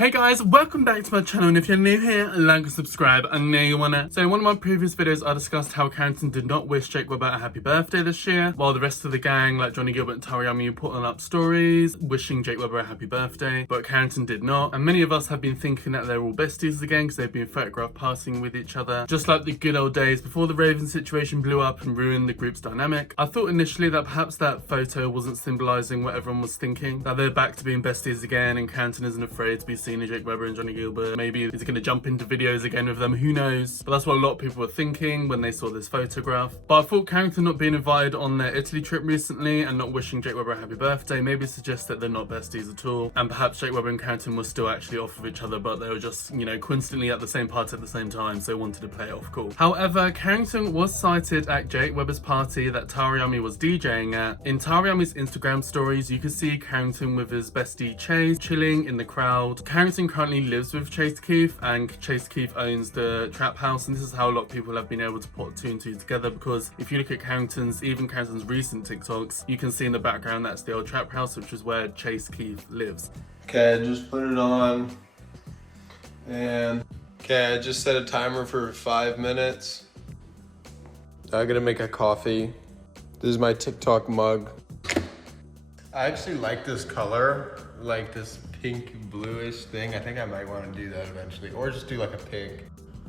Hey guys, welcome back to my channel, and if you're new here, like and subscribe. I know you wanna. So in one of my previous videos, I discussed how Carrington did not wish Jake Webber a happy birthday this year, while the rest of the gang, like Johnny, Gilbert and Tariami, put on up stories wishing Jake Webber a happy birthday, but Carrington did not. And many of us have been thinking that they're all besties again because they've been photographed partying with each other, just like the good old days before the Raven situation blew up and ruined the group's dynamic. I thought initially that perhaps that photo wasn't symbolising what everyone was thinking, that they're back to being besties again and Carrington isn't afraid to be seen as Jake Webber and Johnny Gilbert. Maybe he's gonna jump into videos again with them, who knows? But that's what a lot of people were thinking when they saw this photograph. But I thought Carrington not being invited on their Italy trip recently and not wishing Jake Webber a happy birthday maybe suggests that they're not besties at all. And perhaps Jake Webber and Carrington were still actually off of each other, but they were just, you know, coincidentally at the same party at the same time, so wanted to play it off cool. However, Carrington was sighted at Jake Webber's party that Tariami was DJing at. In Tariami's Instagram stories, you can see Carrington with his bestie Chase chilling in the crowd. Carrington currently lives with Chase Keith, and Chase Keith owns the trap house, and this is how a lot of people have been able to put two and two together, because if you look at Carrington's recent TikToks, you can see in the background that's the old trap house, which is where Chase Keith lives. Okay, just put it on, and okay, I just set a timer for 5 minutes. I gotta make a coffee. This is my TikTok mug. I actually like this color, like this pink bluish thing. I think I might want to do that eventually, or just do like a pink.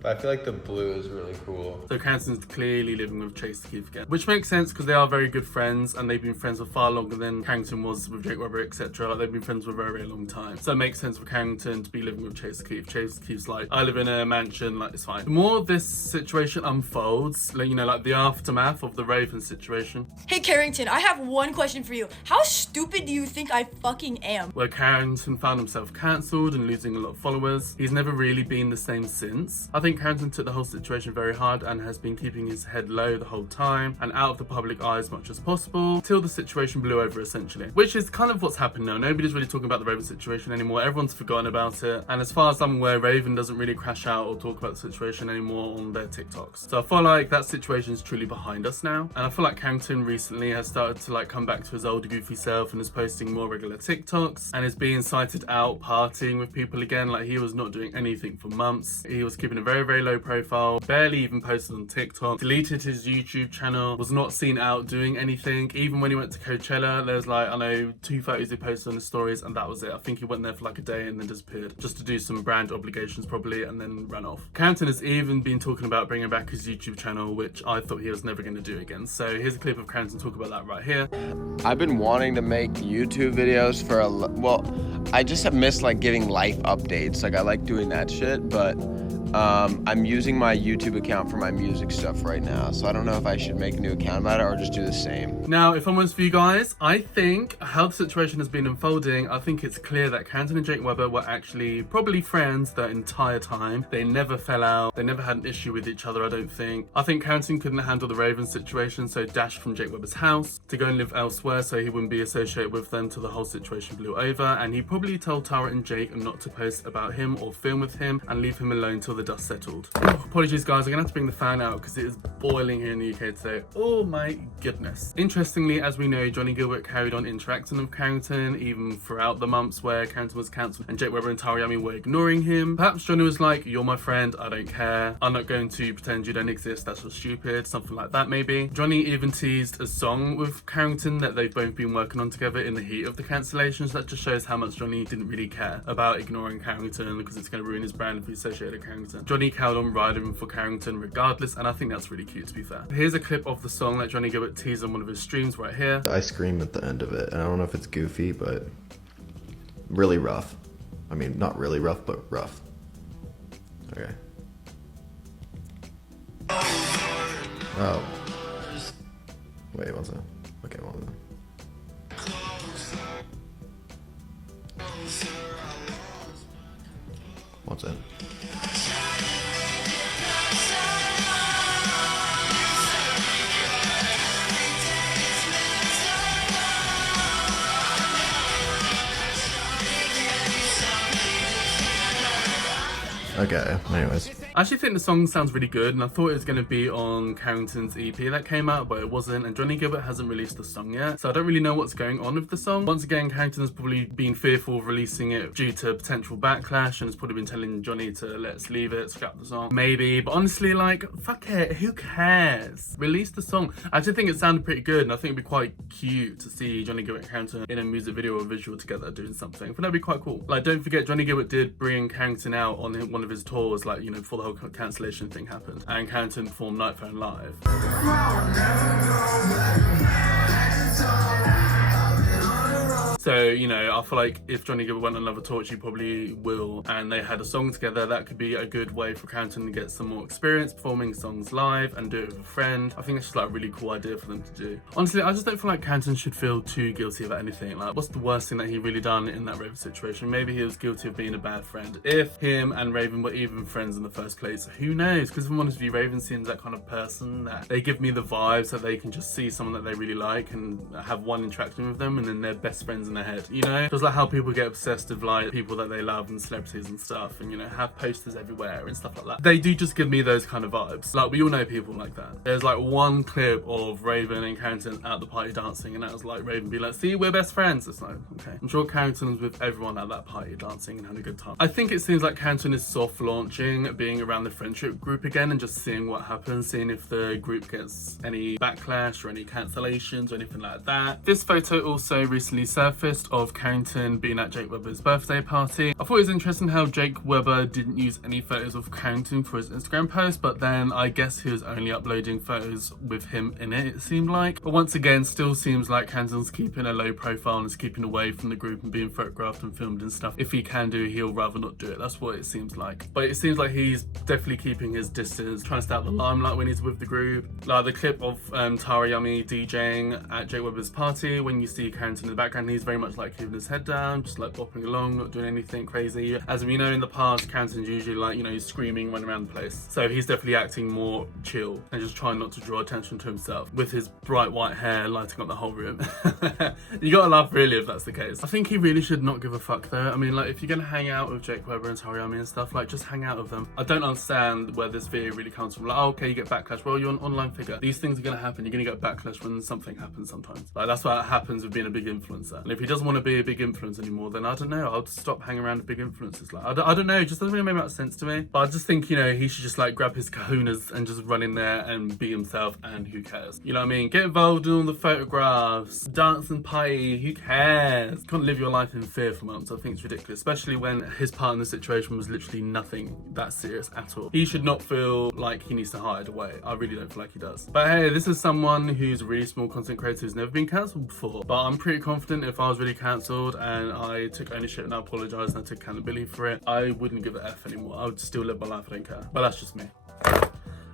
But I feel like the blue is really cool. So Carrington's clearly living with Chase Keith again, which makes sense because they are very good friends and they've been friends for far longer than Carrington was with Jake Webber, etc. Like, they've been friends for a very, very long time. So it makes sense for Carrington to be living with Chase Keith. Chase Keith's like, I live in a mansion, like, it's fine. The more this situation unfolds, like, you know, like the aftermath of the Raven situation. Hey Carrington, I have one question for you. How stupid do you think I fucking am? Where Carrington found himself cancelled and losing a lot of followers. He's never really been the same since. I think Carrington took the whole situation very hard and has been keeping his head low the whole time and out of the public eye as much as possible till the situation blew over, essentially, which is kind of what's happened now. Nobody's really talking about the Raven situation anymore. Everyone's forgotten about it, and as far as I'm aware, Raven doesn't really crash out or talk about the situation anymore on their TikToks. So I feel like that situation is truly behind us now, and I feel like Carrington recently has started to like come back to his old goofy self and is posting more regular TikToks and is being sighted out partying with people again. Like, he was not doing anything for months. He was keeping a very, very low profile, barely even posted on TikTok, deleted his YouTube channel, was not seen out doing anything. Even when he went to Coachella, there's like, I know, 2 photos he posted on his stories and that was it. I think he went there for like a day and then disappeared just to do some brand obligations probably, and then ran off. Carrington has even been talking about bringing back his YouTube channel, which I thought he was never going to do again. So here's a clip of Carrington talk about that right here. I've been wanting to make YouTube videos for well, I just have missed like giving life updates. Like, I like doing that shit, but I'm using my YouTube account for my music stuff right now, so I don't know if I should make a new account about it or just do the same. Now, if I'm honest with you guys, I think how the situation has been unfolding, I think it's clear that Carrington and Jake Webber were actually probably friends the entire time. They never fell out. They never had an issue with each other, I don't think. I think Carrington couldn't handle the Raven situation, so dashed from Jake Webber's house to go and live elsewhere so he wouldn't be associated with them till the whole situation blew over. And he probably told Tara and Jake not to post about him or film with him and leave him alone till the dust settled. Oh, apologies guys, I'm gonna have to bring the fan out because it is boiling here in the UK today. Oh my goodness. Interestingly, as we know, Johnny Gilbert carried on interacting with Carrington even throughout the months where Carrington was cancelled and Jake Webber and Tariami were ignoring him. Perhaps Johnny was like, you're my friend, I don't care. I'm not going to pretend you don't exist, that's just stupid. Something like that maybe. Johnny even teased a song with Carrington that they've both been working on together in the heat of the cancellations. That just shows how much Johnny didn't really care about ignoring Carrington because it's going to ruin his brand if he's associated with Carrington. Johnny carried on riding for Carrington regardless, and I think that's really cute, to be fair. Here's a clip of the song that Johnny Gilbert teased on one of his streams right here. I scream at the end of it, and I don't know if it's goofy, but really rough. I mean, not really rough, but rough. Okay. Oh. Wait, what's that? Okay, one second. What's it? Okay, anyways. I actually think the song sounds really good, and I thought it was going to be on Carrington's EP that came out, but it wasn't, and Johnny Gilbert hasn't released the song yet, so I don't really know what's going on with the song. Once again, Carrington's probably been fearful of releasing it due to potential backlash, and has probably been telling Johnny to let's leave it, scrap the song, maybe, but honestly, like, fuck it, who cares? Release the song. I actually think it sounded pretty good, and I think it'd be quite cute to see Johnny Gilbert and Carrington in a music video or visual together doing something. I think that'd be quite cool. Like, don't forget, Johnny Gilbert did bring Carrington out on one of his tours, like, you know, before the whole cancellation thing happened, and Carrington performed Night Phone live. So, you know, I feel like if Johnny Gilbert went on another tour, he probably will, and they had a song together, that could be a good way for Carrington to get some more experience performing songs live and do it with a friend. I think it's just like a really cool idea for them to do. Honestly, I just don't feel like Carrington should feel too guilty about anything. Like, what's the worst thing that he really done in that Raven situation? Maybe he was guilty of being a bad friend. If him and Raven were even friends in the first place, who knows? Because if I'm honest with you, Raven seems that kind of person that they give me the vibes that they can just see someone that they really like and have one interaction with them, and then they're best friends in their head, you know? Just like how people get obsessed with like people that they love and celebrities and stuff, and you know, have posters everywhere and stuff like that. They do just give me those kind of vibes. Like, we all know people like that. There's like one clip of Raven and Carrington at the party dancing, and that was like Raven be like, see, we're best friends. It's like, okay. I'm sure Carrington was with everyone at that party dancing and having a good time. I think it seems like Carrington is soft launching being around the friendship group again and just seeing what happens, seeing if the group gets any backlash or any cancellations or anything like that. This photo also recently surfaced of Carrington being at Jake Webber's birthday party. I thought it was interesting how Jake Webber didn't use any photos of Carrington for his Instagram post, but then I guess he was only uploading photos with him in it seemed like. But once again, still seems like Carrington's keeping a low profile and is keeping away from the group and being photographed and filmed and stuff. If he can do it, he'll rather not do it. That's what it seems like. But it seems like he's definitely keeping his distance, trying to stay out the limelight when he's with the group. Like the clip of Tara Yummy DJing at Jake Webber's party, when you see Carrington in the background, he's very much like keeping his head down, just like bopping along, not doing anything crazy. As we know in the past, Carrington's usually like, you know, he's screaming, running around the place. So he's definitely acting more chill and just trying not to draw attention to himself with his bright white hair lighting up the whole room. You gotta laugh really if that's the case. I think he really should not give a fuck though. I mean, like, if you're gonna hang out with Jake Webber and Tara Yummy and stuff, like, just hang out with them. I don't understand where this video really comes from. Like, oh, okay, you get backlash. Well, you're an online figure. These things are gonna happen. You're gonna get backlash when something happens sometimes. Like, that's what happens with being a big influencer. And if he doesn't want to be a big influencer anymore, then I don't know, I'll just stop hanging around with big influencers. Like, I don't know, it just doesn't really make much sense to me. But I just think, you know, he should just like grab his kahunas and just run in there and be himself, and who cares? You know what I mean? Get involved in all the photographs, dance and party, who cares? You can't live your life in fear for months. I think it's ridiculous, especially when his part in the situation was literally nothing that serious at all. He should not feel like he needs to hide away. I really don't feel like he does. But hey, this is someone who's a really small content creator who's never been cancelled before. But I'm pretty confident if I was really cancelled and I took ownership and I apologised and I took accountability for it, I wouldn't give a F anymore. I would still live my life, I don't care. But that's just me.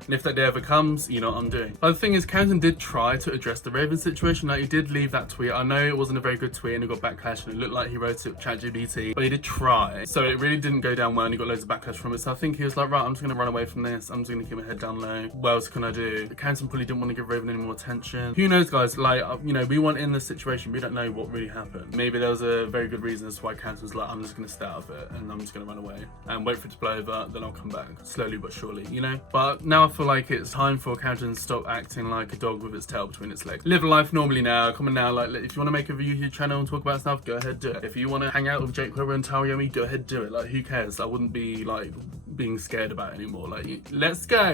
And if that day ever comes, you know what I'm doing. But the thing is, Carrington did try to address the Raven situation. Like, he did leave that tweet. I know it wasn't a very good tweet and it got backlash and it looked like he wrote it with ChatGPT, but he did try. So it really didn't go down well and he got loads of backlash from it. So I think he was like, right, I'm just gonna run away from this. I'm just gonna keep my head down low. What else can I do? Carrington probably didn't want to give Raven any more attention. Who knows, guys? Like, you know, we weren't in this situation. We don't know what really happened. Maybe there was a very good reason as to why Carrington was like, I'm just gonna stay out of it and I'm just gonna run away and wait for it to blow over, then I'll come back slowly but surely, you know? But now I feel like it's time for Carrington to stop acting like a dog with its tail between its legs. Live life normally now. Come on now, like, if you want to make a YouTube channel and talk about stuff, go ahead, do it. If you want to hang out with Jake Webber and Tara Yummy, go ahead, do it. Like, who cares? I wouldn't be like being scared about it anymore. Like, let's go,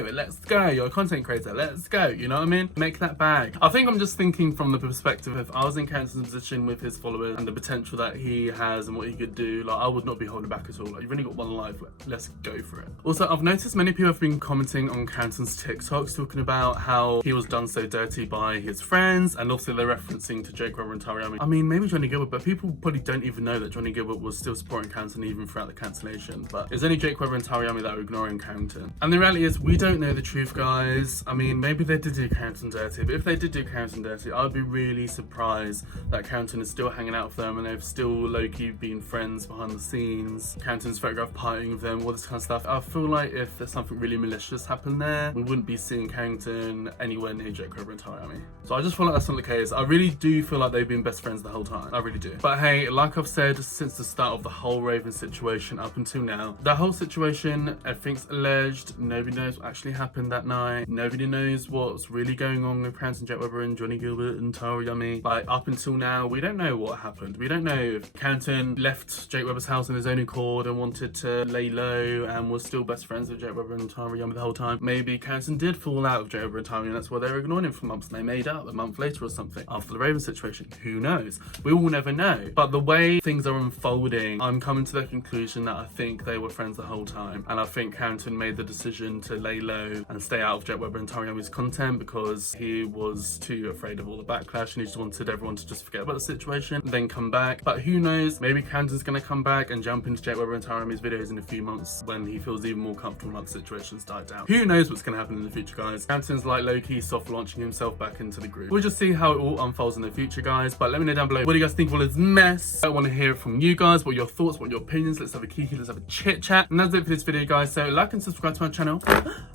you're a content creator, let's go, you know what I mean? Make that bag. I think I'm just thinking from the perspective, if I was in Carrington's position with his followers and the potential that he has and what he could do, like, I would not be holding back at all. Like, you've only got one life, let's go for it. Also, I've noticed many people have been commenting on Carrington's TikToks talking about how he was done so dirty by his friends, and also they're referencing to Jake Webber and Tara Yummy. I mean, maybe Johnny Gilbert, but people probably don't even know that Johnny Gilbert was still supporting Carrington even throughout the cancellation. But it's only Jake Webber and Tara Yummy that are ignoring Carrington. And the reality is, we don't know the truth, guys. I mean, maybe they did do Carrington dirty, but if they did do Carrington dirty, I'd be really surprised that Carrington is still hanging out with them and they've still low-key been friends behind the scenes. Carrington's photographed partying with them, all this kind of stuff. I feel like if there's something really malicious happened there, we wouldn't be seeing Carrington anywhere near Jake Webber and Tara Yummy. So I just feel like that's not the case. I really do feel like they've been best friends the whole time. I really do. But hey, like I've said since the start of the whole Raven situation up until now, that whole situation Again, everything's alleged. Nobody knows what actually happened that night. Nobody knows what's really going on with Carrington, Jack WEBBER and Johnny Gilbert and Tara Yummy. Like, up until now, we don't know what happened. We don't know if Carrington left Jake Webber's house on his own accord and wanted to lay low and was still best friends with Jake Webber and Tara Yummy the whole time. Maybe Carrington did fall out of Jake Webber and Tara, and that's why they were ignoring him for months and they made up a month later or something after the Raven situation. Who knows? We will never know. But the way things are unfolding, I'm coming to the conclusion that I think they were friends the whole time, and I think Carrington made the decision to lay low and stay out of Jake Webber and Tara Yummy's content because he was too afraid of all the backlash and he just wanted everyone to just forget about the situation and then come back. But who knows? Maybe Carrington's gonna come back and jump into Jake Webber and Tara Yummy's videos in a few months when he feels even more comfortable once the situation's died down. Who knows what's gonna happen in the future, guys? Carrington's like low-key soft launching himself back into the group. We'll just see how it all unfolds in the future, guys. But let me know down below, what do you guys think of all this mess? I want to hear from you guys. What are your thoughts? What are your opinions? Let's have a kiki, let's have a chit chat. And that's it for this video, guys. So like and subscribe to my channel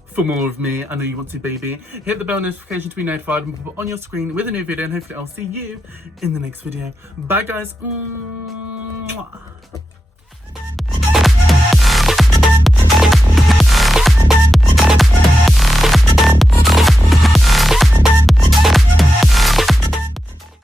for more of me. I know you want to, baby. Hit the bell notification to be notified and pop it on your screen with a new video, and hopefully I'll see you in the next video. Bye, guys. Mwah.